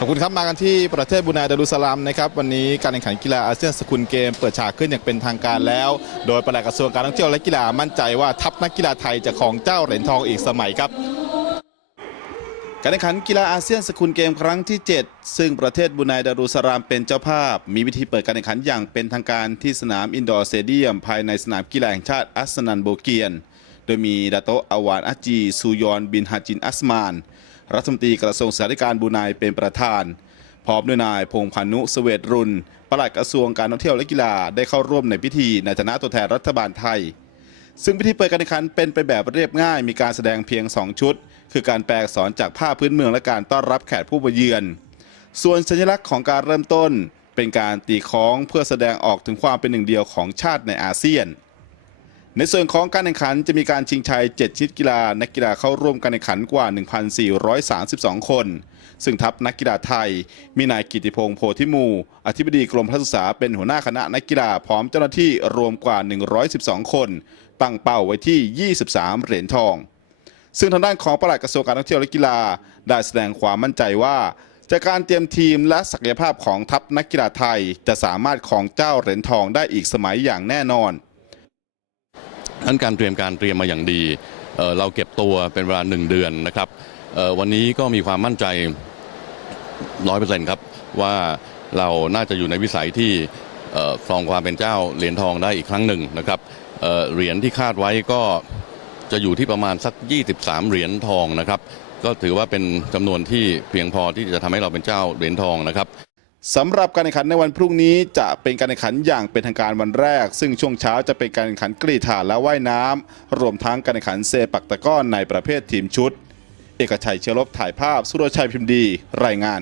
ขอบคุณครับมากันที่ประเทศบรูไนดารุสลามนะครับวันนี้การแข่งขันกีฬาอาเซียนสกุลเกม เปิดฉากขึ้นอย่างเป็นทางการแล้ว โดยปลัดกระทรวงการท่องเที่ยวและกีฬามั่นใจว่าทัพนักกีฬาไทยจะของเจ้าเหรียญทองอีกสมัยครับการแข่งขันกีฬาอาเซียนสกุลเกมครั้งที่ 7 ซึ่งประเทศบรูไนดารุสลามเป็นเจ้าภาพ มีวิธีเปิดการแข่งขันอย่างเป็นทางการที่สนามอินดอร์สเตเดียม ภายในสนามกีฬาแห่งชาติอัสนันโบเกียน โดยมีดาโตอาวานอาจีซูยอนบินฮาจินอัสมาน รัฐมนตรีกระทรวงสาธารณการบรูไนเป็นประธาน พร้อมด้วยนายพงพานุสเวตรุนปลัดกระทรวงการท่องเที่ยวและกีฬาได้เข้าร่วมในพิธีในฐานะตัวแทนรัฐบาลไทย ซึ่งพิธีเปิดการแข่งขันเป็นไปแบบเรียบง่าย มีการแสดงเพียง 2 ชุด คือการแปลอักษรจากผ้าพื้นเมืองและการต้อนรับแขกผู้มาเยือน ส่วนสัญลักษณ์ของการเริ่มต้น เป็นการตีค้องเพื่อแสดงออกถึงความเป็นหนึ่งเดียวของชาติในอาเซียน ในส่วนของการแข่งขันจะมีการชิงชัย 7 ชนิดกีฬา นักกีฬาเข้าร่วมการแข่งขันกว่า 1,432 คน ซึ่งทัพนักกีฬาไทย มีนายกิติพงษ์โพธิมู อธิบดีกรมพระศึกษาเป็นหัวหน้าคณะนักกีฬาพร้อมเจ้าหน้าที่รวมกว่า 112 คน ตั้งเป้าไว้ที่ 23 เหรียญทอง ซึ่งทางด้านของปลัดกระทรวงการท่องเที่ยวและกีฬา ได้แสดงความมั่นใจว่าจากการเตรียมทีมและศักยภาพของทัพนักกีฬาไทย จะสามารถของเจ้าเหรียญทองได้อีกสมัยอย่างแน่นอน นั้นการเตรียมการเตรียมมาอย่างดีเเราเก็บตัวเป็นเวลาหนึ่งเดือนนะครับวันนี้ก็มีความมั่นใจร้อยเปอร์เซ็นต์ครับว่าเราน่าจะอยู่ในวิสัยที่เอ่อครองความเป็นเจ้าเหรียญทองได้อีกครั้งหนึ่งนะครับเเหรียญที่คาดไว้ก็จะอยู่ที่ประมาณสัก 23 เหรียญทองนะครับ ก็ถือว่าเป็นจำนวนที่เพียงพอที่จะทำให้เราเป็นเจ้าเหรียญทองนะครับ สำหรับการแข่งขันในวันพรุ่งนี้จะเป็นการแข่งขันอย่างเป็นทางการวันแรก ซึ่งช่วงเช้าจะเป็นการแข่งขันกรีฑาและว่ายน้ำรวมทั้งการแข่งขันเซปักตะก้อนในประเภททีมชุด เอกชัยเชื้อลบถ่ายภาพ สุรชัยพิมพ์ดี รายงาน